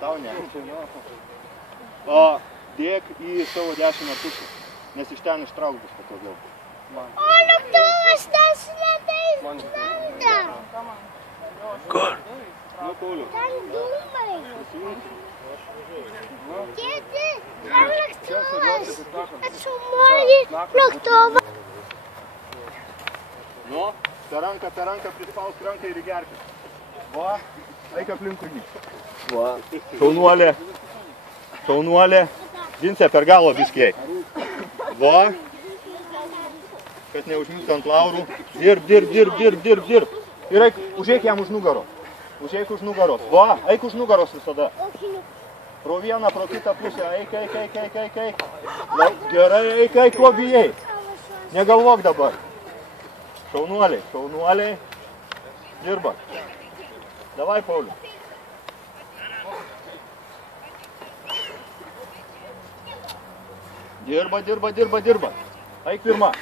Tau ne. O dėk į savo dešinę pusę, nes iš ten ištrauk bus patogiau. O lėktuvas tas ledais skrenda. Kur? Nu, Pauliu. Ten dūmai. Tėti, ten lėktuvas. Atsumuoji lėktuvą. Nu, per ranką prispausk ranką ir įgerkit. Va, eik aplinkui jį. Va, šaunuolė. Šaunuolė. Vincė per galą biškiai. Va. Kad neužmigtų ant laurų. Dirb. Ir eik, užeik jam už nugaros. Užeik už nugaros. Va, eik už nugaros visada. Pro vieną, pro kitą pusę. Eik. Gerai, eik, ko bijai. Negalvok dabar. Šaunuoliai. Dirba. Davai, Pauliu. Dirba. Eik pirma.